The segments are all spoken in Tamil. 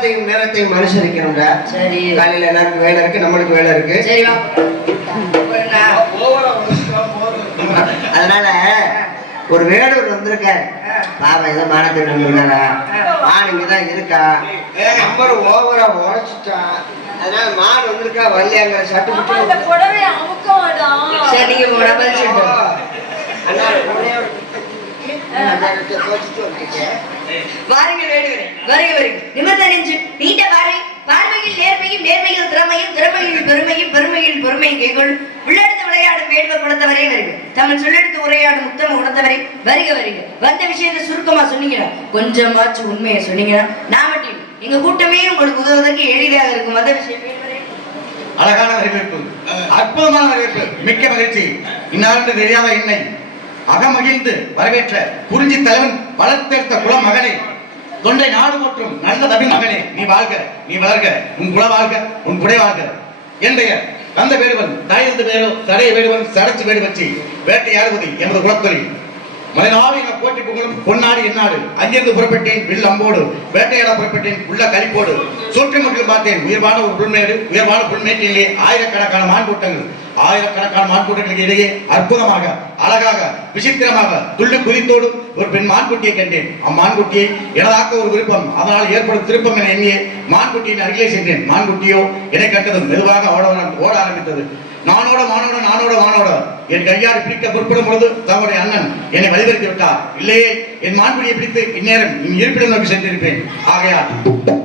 காலத்தையும் நேரத்தையும் அனுசரிக்கணும்டா. சரி. காலையில எல்லாருக்கும் வேலை இருக்கு, நம்மளுக்கு வேலை இருக்கு. சரி வா. அதனால ஒரு வேடூர் வந்திருக்காரு. பாவம் ஏதோ மானத்தை வந்துருக்காரா, மான் இருக்கா, நம்பர் ஓவரா உழைச்சிட்டா. அதனால மான் வந்திருக்கா, வரலையாங்க சட்டு சரி நீங்க வாருங்கள் வேடுவரே, வருக வருக. நிமிர்ந்த நெஞ்சு, நீண்ட பார்வை, பார்வையில் நேர்மையும், நேர்மையில் திறமையும், திறமையில் பெருமையும், பெருமையில் பொறுமையும் கைகொள் உள்ளெடுத்து விளையாடும் வேடுவ குலத்தவரே வருக. தமிழ் சொல்லெடுத்து உரையாடும் உத்தம குலத்தவரே வருக வருக. வந்த விஷயத்தை சுருக்கமா சொன்னீங்கன்னா, கொஞ்சமாச்சும் உண்மையை சொன்னீங்கன்னா நான் மட்டும் எங்க கூட்டமே உங்களுக்கு உதவுவதற்கு எளிதாக இருக்கும். வந்த விஷயம் அழகான வரவேற்பு, அற்புதமான வரவேற்பு, மிக்க மகிழ்ச்சி. இந்நாள் தெரியாத என்னை அகமகிழ்ந்து வரவேற்ற குறிஞ்சி தலைவன் வளர்த்தெடுத்த குல மகனே, தொண்டை நாடு மற்றும் நல்ல தமிழ் மகனே, நீ வாழ்க, நீ வளர்க, உன் குல வாழ்க, உன் குடை வாழ்க. என் பெயர் கந்த வேடுவன், தாய்ந்து வேடோ சடைய வேடுவன், சடச்சு வேடு வச்சு வேட்டையாடுவது எமது குலத்தொழில். மலைநாடு என போட்டி புகழும் பொன்னாடு என்னாடு. அங்கிருந்து புறப்பட்டேன் வில் அம்போடு, வேட்டையாட புறப்பட்டேன் உள்ள கலிப்போடு. சுற்றி முற்றிலும் பார்த்தேன் உயர்வான ஒரு புல்மேடு, உயர்வான புல்மேட்டிலே ஆயிரக்கணக்கான மான் கூட்டங்கள். ஆயிரக்கணக்கான மான்குட்டிகளுக்கு இடையே அற்புதமாக, அழகாக, விசித்திரமாக துள்ளி குதித்தோடு ஒரு பெண் மான்குட்டியை கண்டேன். அம்மான்குட்டியை எனதாக்க ஒரு விருப்பம், அதனால் ஏற்படும் திருப்பம் என எண்ணியே மான்குட்டியின் அருகிலே சென்றேன். மான்குட்டியோ என்னை கண்டதும் மெதுவாக ஓட ஆரம்பித்தது. நானோட மானோட நானோட வானோட என் கையாறு பிடிக்க புறப்படும் பொழுது தங்களுடைய அண்ணன் என்னை வழிவகுத்து விட்டார். இல்லையே என் மான்குடியை பிடித்து இந்நேரம் இருப்பிடம் நோக்கி சென்றிருப்பேன். ஆகையால்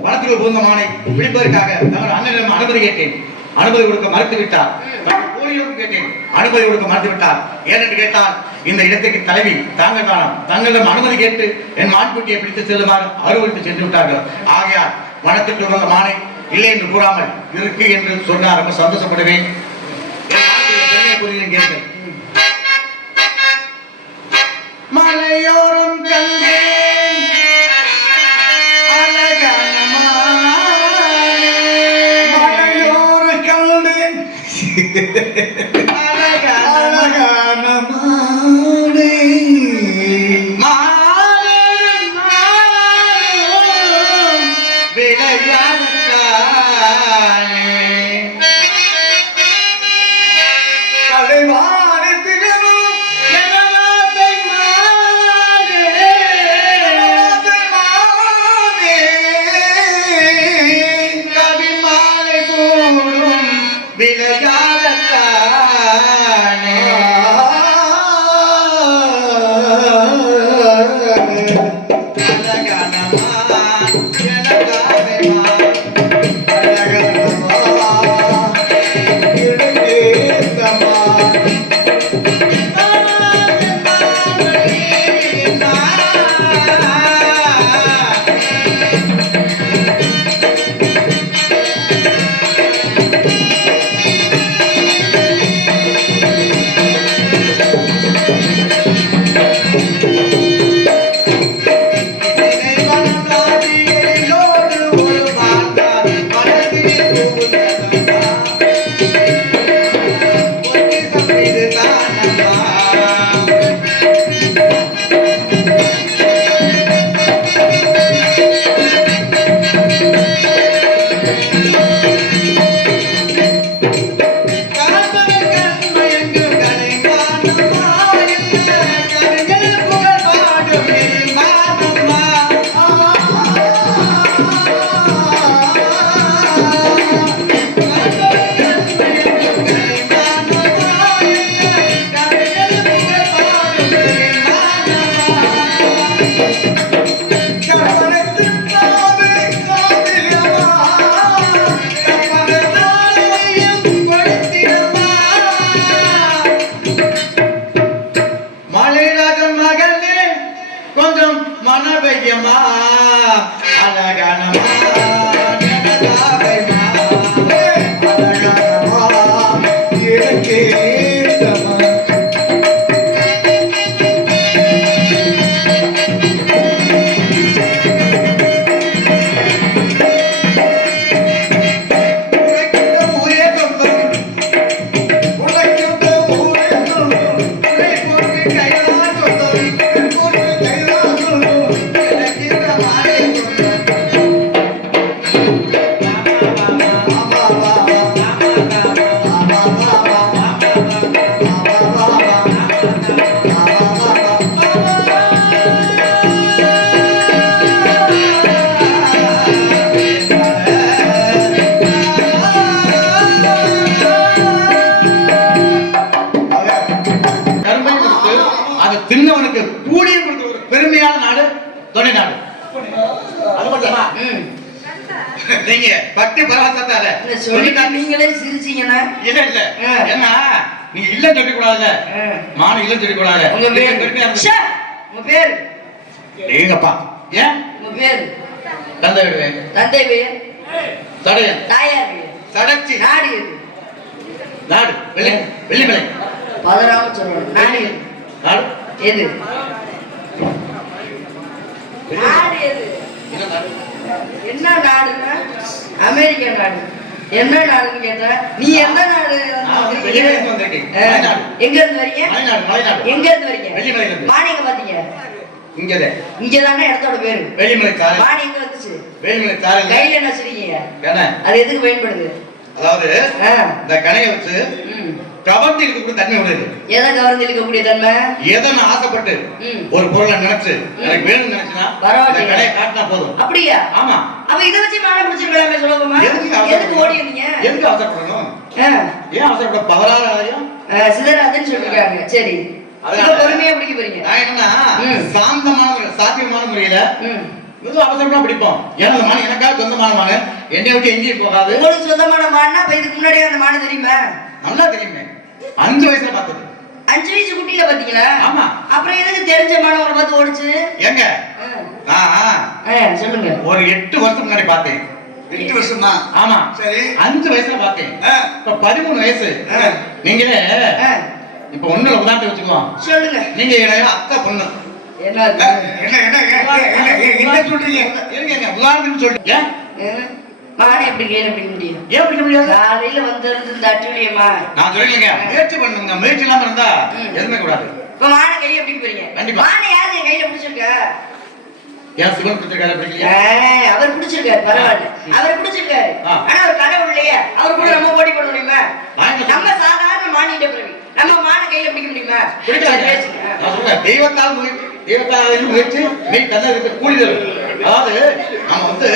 வனத்தில் புகுந்த மானை பிடிப்பதற்காக தங்கள் அண்ணனிடம் அனுமதி கேட்டேன். அனுமதி கொடுக்க மறுத்து விட்டார். கேட்டேன், அனுமதி கொடுக்க மறுத்து விட்டார். ஏனென்று கேட்டால், இந்த இடத்துக்கு தலைவி தாங்கள் தானம், தங்களிடம் அனுமதி கேட்டு என் மான்குட்டியை பிடித்து செல்லுமாறு அறிவுறுத்தி சென்று விட்டார்கள். ஆகையால் வனத்திற்கு வந்த மானை இல்லை என்று கூறாமல் இருக்கு என்று சொன்னார். ரொம்ப சந்தோஷப்படுவேன். மலையோரம் கண்டேன் அழகான மலையோர கண்டேன் அழகான மானே ஒரு நீங்க பக்தி பரவசத்தால சொல்லிட்டா நீங்களே சிரிச்சீங்கன்னா இல்ல இல்ல ஆ. ஏன்னா நீங்க இல்ல சொல்லி கூடாதுல மானம் இல்ல சொல்லி கூடாது உங்க பேர் ச்சே, உங்க பேர் ஏங்கப்பா ஏன் உங்க பேர் தந்தை விடுவேன் தந்தை பேர் தடையன் தாயார் பேர் சடச்சி நாடு எது நாடு வெள்ளிமலை பதறாம சொல்லணும் நாடு எது நாடு எது நாடு எது என்ன நாடு? என்ன நாடுன்னா அமெரிக்கா நாடு என்ன நாடுன்னு கேட்டா நீ எந்த நாடு நான் வந்து வெளிநாட்டுக்கு வந்திருக்கேன். மலைநாடு. எங்க இருந்து வரீங்க மலைநாடு எங்க இருந்து வரீங்க வெள்ளிமலையில இருந்து. வாணி எங்க பாத்தீங்க இங்கதே இங்கதானே இடத்தோட பேரு வெள்ளிமலை சாரல் வாணி எங்க வந்துச்சு வெள்ளிமலை சாரல் கையில என்ன வச்சிருக்கீங்க கணை அது எதுக்கு பயன்படுது அதாவது ஆ, இந்த கணையை வச்சு ம். கவர்ந்து இழுக்க தண்ணி விடுது எதை கவர்ந்து இழுக்கக்கூடிய தன்மை எதை நான் ஆசைப்பட்டு ம். ஒரு பொருளை நினைச்சு எனக்கு வேணும்னு நினைச்சுன்னா பரவாயில்லையே. இந்த கடையை காட்டினா போதும் அப்படியா ஆமா அப்ப இதை வச்சு மாலை பிடிச்சிருக்கலாமே சொல்லுவோமா எதுக்கு எதுக்கு ஓடி வந்தீங்க எதுக்கு அவசரப்படணும் ஆ, ஏன் அவசரப்பட பவரார ஆலயம் சிதறாதுன்னு சொல்லிருக்காங்க சரி அதனால இப்ப பொறுமையா பிடிக்க போறீங்க நான் என்னன்னா ம். சாந்தமான முறையில சாத்தியமான முறையில ம். இது அவசரமா பிடிப்போம் ஏன்னா அந்த மான் எனக்காக சொந்தமான மான் என்னை விட்டு எங்கேயும் போகாது உங்களுக்கு சொந்தமான மாடுனா அப்ப இதுக்கு முன்னாடியே அந்த மாடு தெரியுமா நல்லா தெரியுமே 5 வயசுல பார்த்தது 5 வயசு குட்டியில பாத்தீங்களா ஆமா. அப்புறம் எதுக்கு தெரிஞ்ச மாடு உங்களை பார்த்து ஓடிச்சு எங்க நான் சொல்லுங்க ஒரு 8 வருஷம் முன்னாடி பார்த்தேன் 8 வருஷமா? ஆமா சரி. 5 வயசுல பார்த்தேன் ஆ. இப்ப 13 வயசு ஆ. நீங்களே ஆ, இப்ப ஒண்ணுல உதாரணத்தை வச்சுக்குவோம் சொல்லுங்க நீங்க எனக்கு அத்தை பொண்ணு என்ன என்ன என்ன என்ன சொல்றீங்க? இருங்க உதாரணத்துக்கு சொல்லிட்டு ஏன் மானை எப்படி கையில பிடிக்க முடியும் ஏன் பிடிக்க முடியாது காலையில வந்திருந்து இந்த அட்டுழியமா நான் சொல்லிங்க முயற்சி பண்ணுங்க முயற்சி இல்லாம இருந்தா ம். எதுவுமே கூடாது இப்ப மானை கையில பிடிக்க போறீங்க கண்டிப்பா. மானை யாரு கையில பிடிச்சிருக்க ஏன் சிவன் பிடிச்சிருக்காரு பிடிக்கலையா அவர் பிடிச்சிருக்காரு பரவாயில்ல அவர் பிடிச்சிருக்காரு ஆ. ஆனா அவர் கடவுள் இல்லையா அவர் கூட நம்ம போட்டி பண்ண முடியுமா நான் என்ன நம்ம சாதாரண மானிட பிறவி நம்ம மான கையில பிடிக்க முடியுமா பிடிக்கல. சரி, பேசுங்க. நான் சொல்றேன் தெய்வத்தால் தெய்வத்தால் முயற்சி நீ தன்னதுக்கு கூலிதல் அதாவது நம்ம வந்து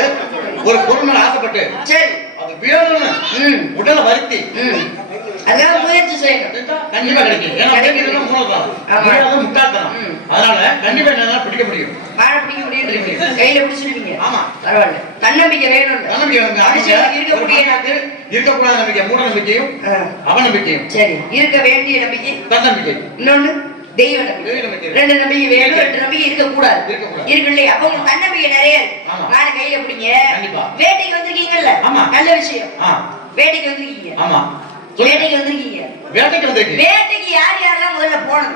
ஒரு பொருள் மேல ஆசைப்பட்டு சரி அது வேணும்னு ம். உடலை வருத்தி ம். அதாவது முயற்சி செய்யணும் கண்டிப்பா கிடைக்கும் ஏன்னா கிடைக்கிறது மூலதான் ஆமா. முடியாத முட்டாள்தனம் ம். அதனால கண்டிப்பா என்னால பிடிக்க முடியும் மானை பிடிக்க முடியும் கையில பிடிச்சிருக்கீங்க ஆமா. பரவாயில்ல தன்னம்பிக்கை வேணும் நம்பிக்கை வந்து மனுஷனுக்கு இருக்கக்கூடிய இருக்கக்கூடாத நம்பிக்கை மூட நம்பிக்கையும் ஆ. அவநம்பிக்கையும் சரி இருக்க வேண்டிய நம்பிக்கை தன்னம்பிக்கை இன்னொன்னு தெய்வ நம்பிக்கை தெய்வ நம்பிக்கை. 2 நம்பிக்கை வேணும் 2 நம்பிக்கை இருக்க கூடாது இருக்கக்கூடாது. இருக்கு இல்லையா அப்ப உங்களுக்கு தன்னம்பிக்கை நிறைய இருக்கு ஆமா. மானை கையில பிடிங்க கண்டிப்பா. வேட்டைக்கு வந்திருக்கீங்கல்ல ஆமா. நல்ல விஷயம் ஆ வேட்டைக்கு வந்திருக்கீங்க ஆமா வேட்டைக்கு வந்திருக்கீங்க வேட்டைக்கு வந்திருக்கு வேட்டைக்கு யார் யாரெல்லாம் முதல்ல போனது